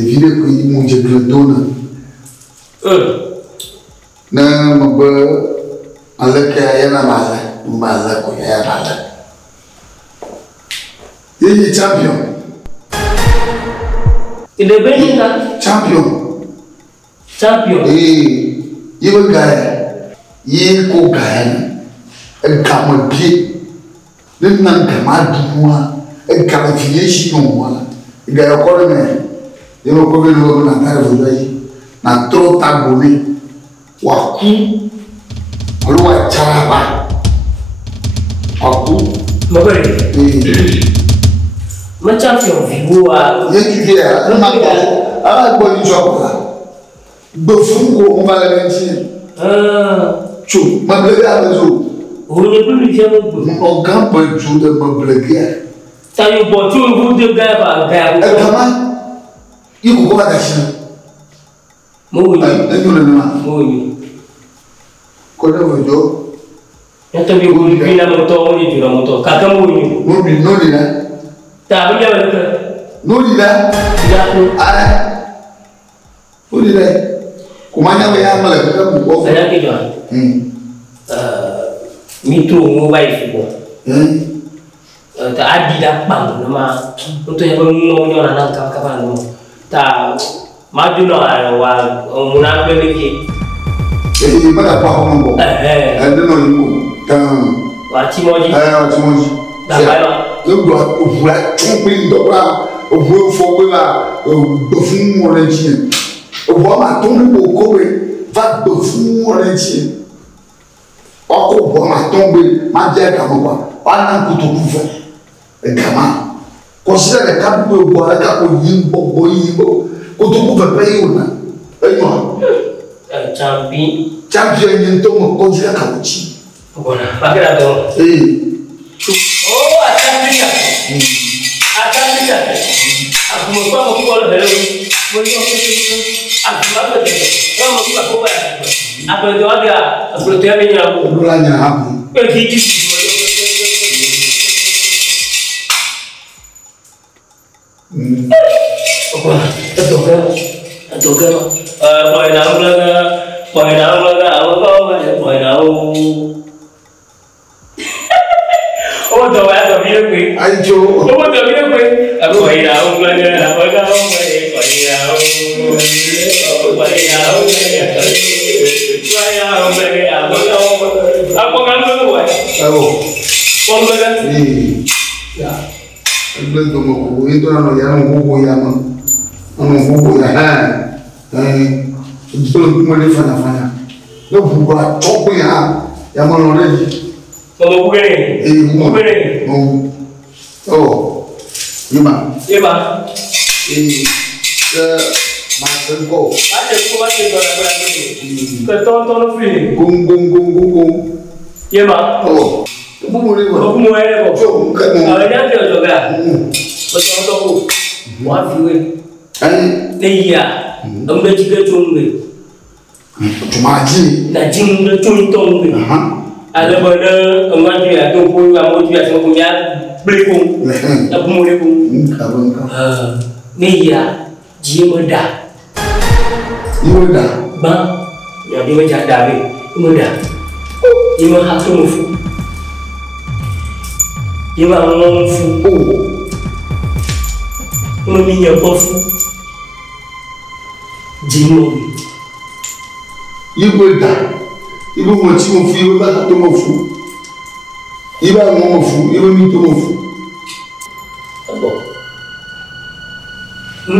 vile kui munje grandona na maba alaka yana mala ko ya mala ye champion ile beninga champion ye gaya ye ko gaya kama bi nan kama duwa kama fiye shi no gaya ko ne ye ko be no na tare fulai na tro tagoni wa ku oluwa charaba aku mabere ma champion vigoa ye tu dia ma ko ala ko ni jokola be fun ko on va la mentir tu ma blague à réseau on ne peut plus dire on camp pas tu de ma blague ça y est bon tu vous de gars comment il faut pas d'acheter moi moi ko da vojo Ito bi ko bi na moto ni jura moto kaka mo ni no di na ta bi ya ka no di na ya ko ara no di na kumanya we ya mala ka ko saya ke jo mitro mo bai ko ta adi da bang na ma to ya ko mo nyo na ka ba no ta ma ju no wa mo na be ni pada pa hongo no ni wa chimoji da ba no do ovura chumpi ndora ovura fo la do fun mo le ji ovura ma ton bo ko be va do fun mo le ji oko bo ma ton be ma je ka mo kwa wa na kutuku fo kama ko sira le ka bo bo ala ka ko yimbo kutuku fe pe yuna ayo champion yento mo ko jira ka uchi bona bakira do oh atapita akumo kwa mo ko le mo yo akuma de mo ko ko ba apre do aga apre te me nya ko la nya hapo e ki bona toga poi nào là ông có poi nào ô tô ăn đồ biết quỷ ai chú ô tô biết quỷ poi nào là poi nào apa kan tu boy pon kan ya belum tu mau itu nano ya mau ya belum mau di fana lo buka toko ya mau lagi mau bukan oh lima Masenko ke tonton free gong ya ma oh bumu ni ko kan ada dia juga betul tu wa fiwe iya ông đây chỉ cái chung người cuma ji là chung nó chung tông người là bữa đó ông anh chị à tôi vui và mỗi chuyện xong cùng nhau beli cùng là mua đi cùng này à chỉ mới đã bang ya dia macam dah ni mới đã nhưng mà hak tu mufu nhưng mà ông mufu ông minyak bofu Jimo ibo da ibo mo ti mo fu ibo ba to mo fu ibo mo fu ibo mi to mo fu abo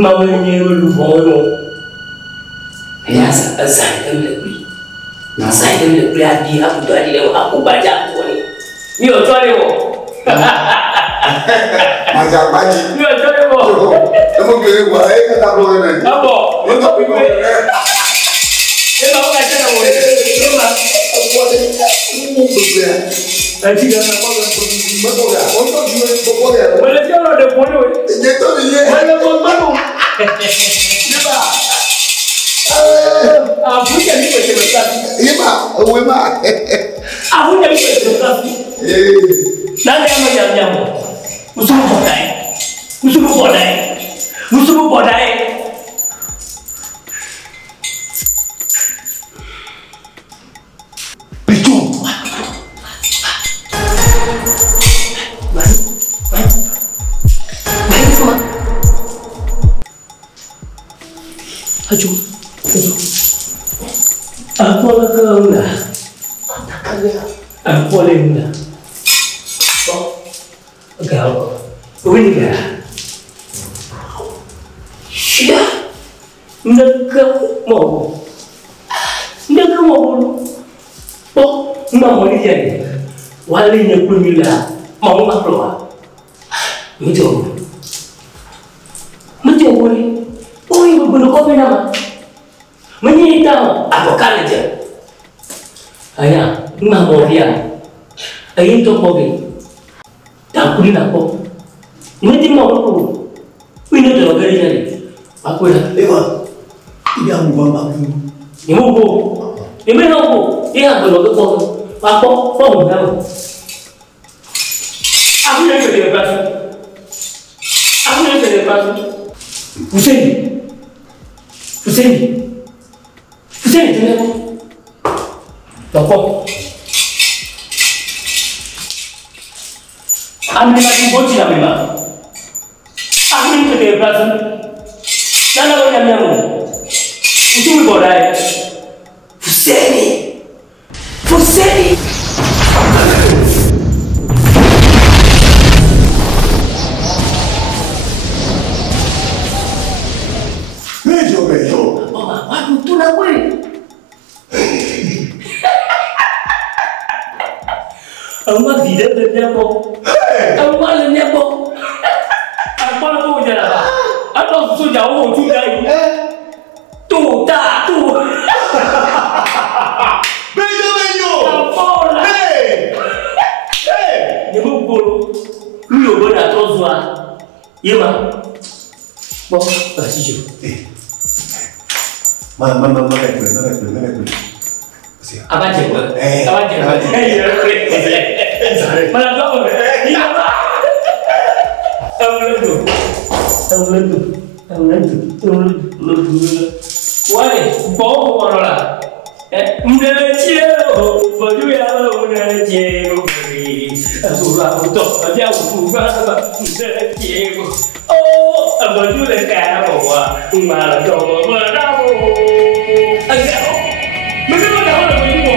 ma we ni lu bo no ya sa sai dem le bi na sai dem le bi adi aku to adi le aku baja ko ni mi o to le wo Maja baji mi o to le wo mo gere wa e ka ta ro na abo mo to bi we e ma o ka tena wo e ma ko de mo ko ya ti ga na ko mo ko ya o to ju e ko ya mo le ti o de po no je to ni ye mo le mo ma no yeba abuja ni ko se lo ta yeba we ma abuja ni ko se lo ta nani ama nyam usubu bodai Aduh. Apa kau nak? Apa lagi nak? Kau ini kan? Ya, nak mau dulu. Oh, mau ni jadi. Walinya pun bila mau keluar. Macam boleh. Oh, ibu bunuh kopi nama. Menyita apa kali je? Ayah, mau dia. Ayah tu kopi. Tak boleh nak kopi. Mesti mau aku. Ini tu lagi jadi. Aku dah. Dia mau apa? Ibu bu. Ibu aku. Dia tu lagi kopi. Aku pun dah. Aku yang kerja keras. Hussein, jangan apa? Toko. Anda lagi bocil lah memang. Aku yang kerja keras. Jangan apa yang kamu. Itu boleh. Hussein. Waduh, tu nak apa? Awak tidak lenyap. Awak lenyap. Apa aku jalan? Atau sudah jauh sudah. Tu tak tu. Bejo. Apa lah? Ni buku. Lu benar tu suah. Iya mah. Bos, kasih je. Mana boleh. Apa je? Mana kau? Iya mah. Tahu lendu. Wah, bau mana lah? Mudah cielo, baju yang mudah cielo beri. Surat untuk dia bukan mudah cielo. Oh, baju lekat bawa, malah kau berdamu. Agak, bagaimana kau nak begini?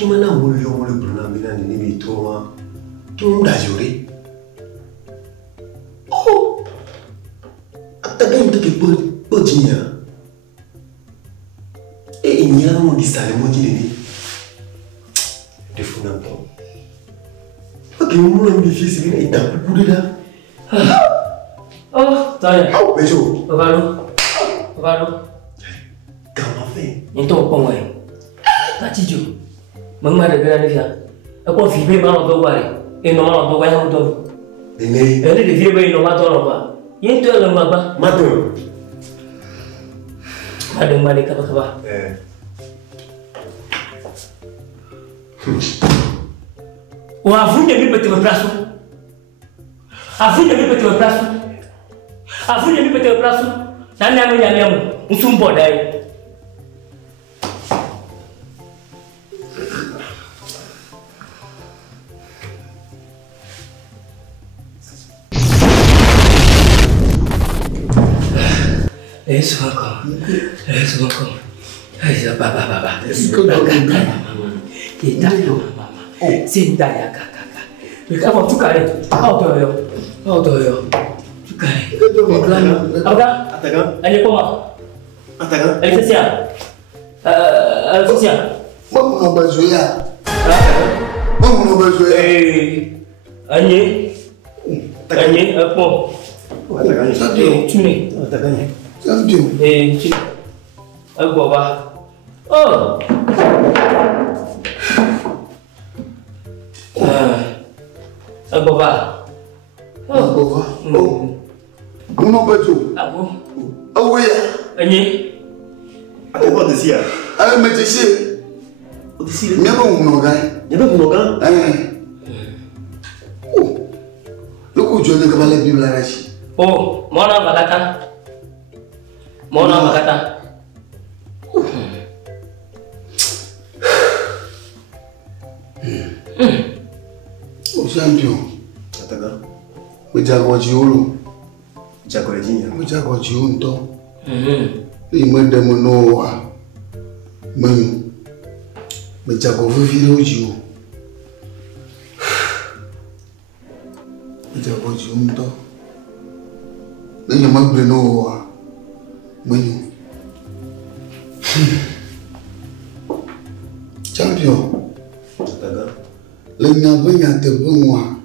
qui m'a namolé au le bruna mina ni mi toi tout d'ajouter oh attends que peut dire et il y a mon disale mon dit de fou n'a pas ok mon fils il est un peu là oh tahu oh bejo baru comment faire itu apa mai tak cicu mama ada geran dia aku vibe malam tu hari normal tu hari tu ini di vibe normal tu apa yang tu yang apa matu ada mana kapa wah avunya mimi betul prasu nani amenyamyamu usumbo dai Suka Ayo baba. Kita mama. Sinta ya kakak. Kamu suka ni? Auto. Suka ni. Apa? Atakan. Ayo koma. Atakan. Alexia. Mau ngapa Zoya? Anye apa? Atakan. Sini. Atakan. Champion. Sini. Aku bawa. Oh. Aku bawa. Oh. Mau ngapa tu? Aku. Oh ya. Anye. Apa kau desi ya? Macam si. Desi. Nyapa mengogai? Lu kujuan ke balai Biblia Rashi. Oh, mana kata? Oh, champion. Atakan. Menjaga jiulu. Jago aja. Menjaga jiulu tu. Ini menoa. Menjaga vivi jiulu. Menjaga jiulu tu. Ini menoa. Champion. Atakan. Lenga te bungwa.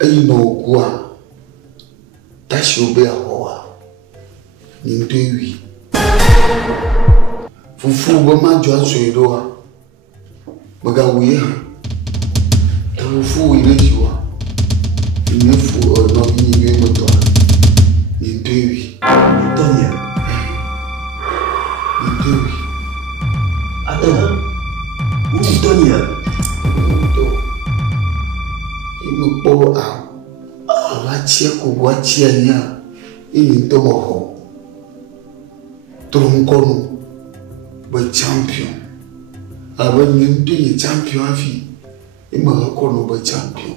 Ayi no kwa. Tashobe ahoa. Nindewi. Fufu bama jwa soidoa. Baga wiya. Fufu inejiwa. Inefu no binyi motoa. Nindewi. Tonya. Nindewi. Atakan. Tonya. Imupo wachia kuwachia nya ini to moho tronkono ba champion aba nyindi champion afi ima kono ba champion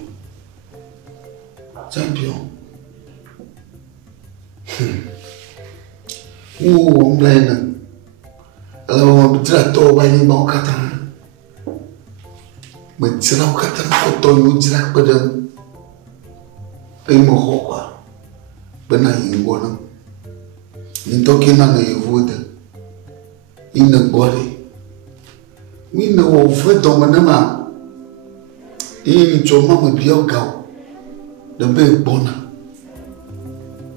mblena ala wa bitra to ba ni ba kata Mencira kata kotor mencira pada imo kwa bena ingona intoke na yevuda ina bore mina wo fedo manama ini choma mbiao gao de be bona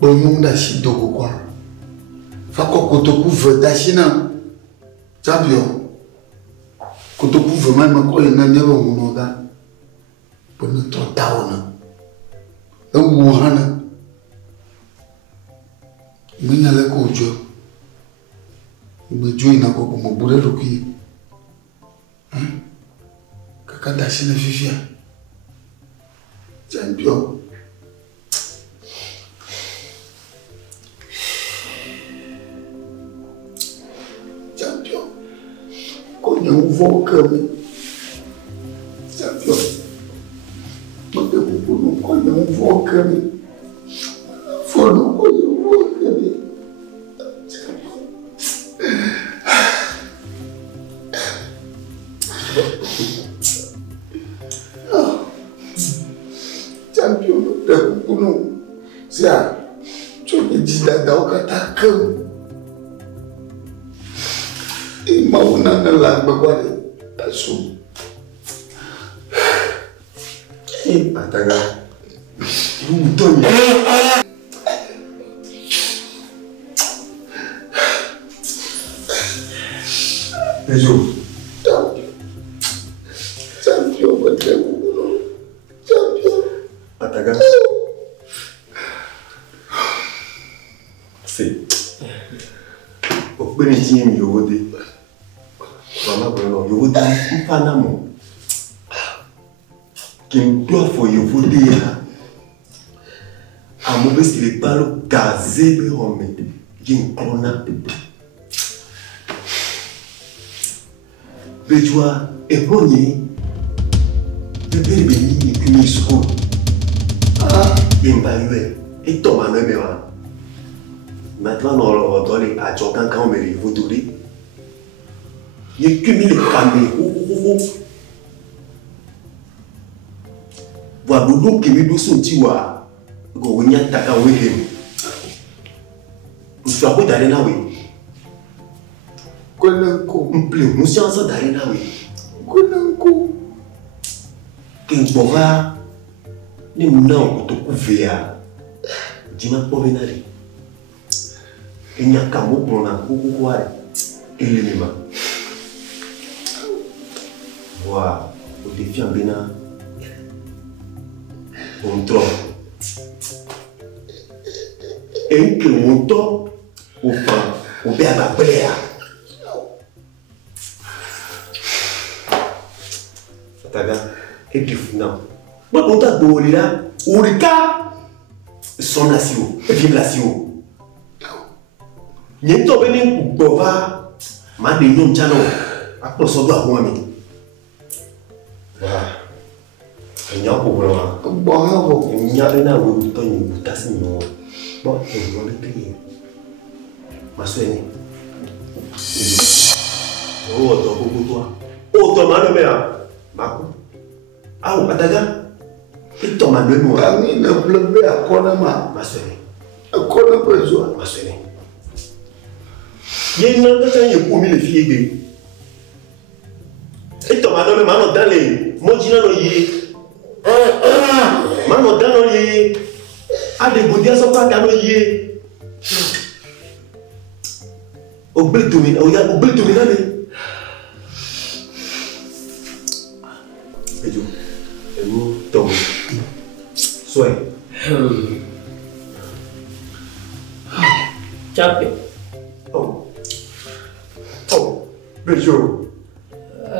boyunda shidoko kwa fako kotoku veda shina champion Kutu vraiment ma ko na nyaba munoga pona to taona hana mina le kujo imejo ina ko mo bure roki kakanda shina fifia champion Yang vokami champion mande bubu ko yang vokami fono ko yang vokami Champion de Kuno. Sia, tu me dis d'adao katakem. Et mauna na la bagwale tasu. Ataga. Tony. Bejo. Champion de Kuno. Champion. Ataga. C'est. Au bénédictien, il y a des. Voilà, voilà, il y a des panamo. Qui doit faire des. À mon best, il est pas le gazé de Rome. Il y a une clona. Bejoa est bonnier. Le bébé est une school. Il y a une barrière. Et tombe à neuf. Maintenant, on va aller à Jordan quand on va vous donner. Il y a que 1000 caméras. Voilà, l'eau qui est douce, tu vois. On y a ta caméra. Vous savez d'aller là, oui. Konanko. Nous sommes ensemble d'aller là, oui. Konanko. Qu'un bora, les noms de couvert. Dis-moi pour venir. Il n'y a qu'un mot pour l'encourager et l'élément. Voilà, au défi en Bénin, on trouve. Et que mon temps, au fin, au père va plaire. Fataga, et puis non. Moi, on t'a donné là, ou le cas, son nation, et puis nation. N'y a pas de bova, ma de nom chano, à quoi ça doit avoir mis. Voilà. Il n'y a pas de problème. Il n'y a pas de problème. Il n'y a pas de problème. Bon, il y a des pays. Ma soeur, oh, toi, pour toi. Oh, toi, ma mère. Ma coupe. Ah, ou Ataga. Et toi, ma mère. Kami ne pleure à Konama. Ma soeur. À Konama besoin. Ma soeur. Il y a une autre chose qui est pour les filles. Et toi, ma mère, maintenant, dans les. Moi, je n'ai pas. Maintenant, dans les. Ah, des bouddhas sont pas dans les. Au blé dominant, au blé dominant. Et du coup, et vous tombez. Soyez. Champion. Oh. Oh. Bejo.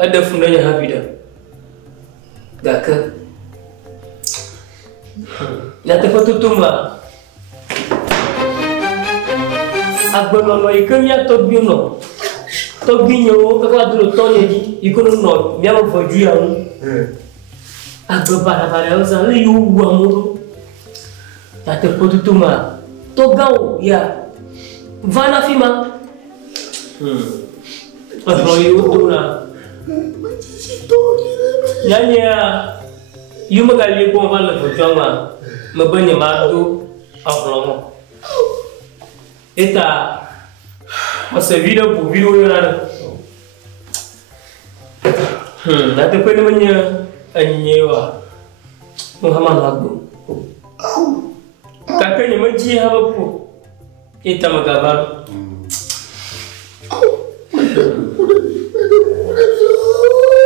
Ada fundanya habida. Gaka. Na tefotu tumba. Agbono no ikamya tobino. Tobinyo kakwa duro tonyeji ikono no miamo foju ya un. Agbo para usa le yu amuru. Na tefotu tumba. Togao ya Vana fima. Agbo yu tuna. Nyanya yuma kali ko vala fojanga mabanya madu aflomo eta masa video bu video yana na te pene manya anyewa Muhammad lagu kakanya maji habapu eta magabar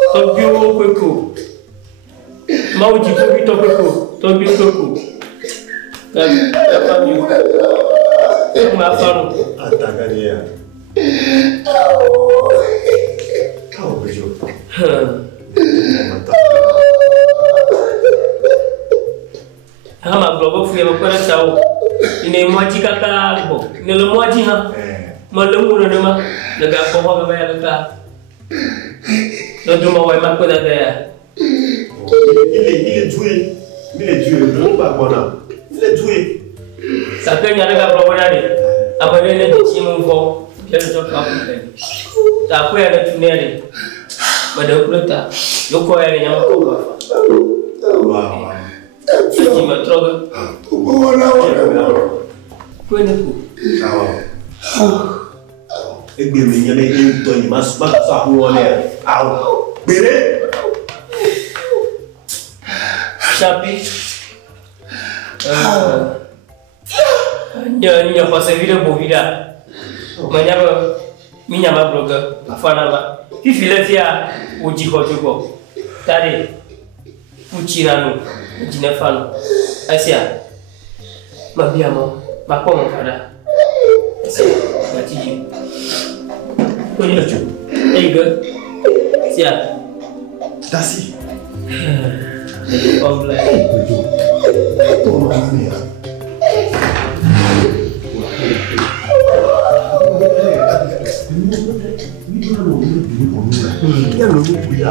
Tokyo kweko mau jiko bito kweko Tokyo kweko kan apa ni mafaru Atagaria kau bejo hama blogo fuye bakora chao ine mwaji kaka bo ne lo mwaji ha malum ngoro ma daga ko ho ba ya ka Duma ouais ma quoi derrière. Il est doué. Il est doué. Non pas bon. Il est doué. Ça peut y aller à promener. Après les petits mouvements, je ne sais pas. Ça peut aller tourner. pada kuleta loko ya ni nyama ko ba Wow. Siki matroga Wala. kwene ku Egbe mi nyame to ni mas sa hu ole aw bere Shapi nya pasa vida bovida manyaba minyama bloga afana ba fifile fia oji hotugo tare fuchirano jina fano asia mabiamo makomo kada asia batiji kwenye chu eiga sia dasi omla Ya lo voy a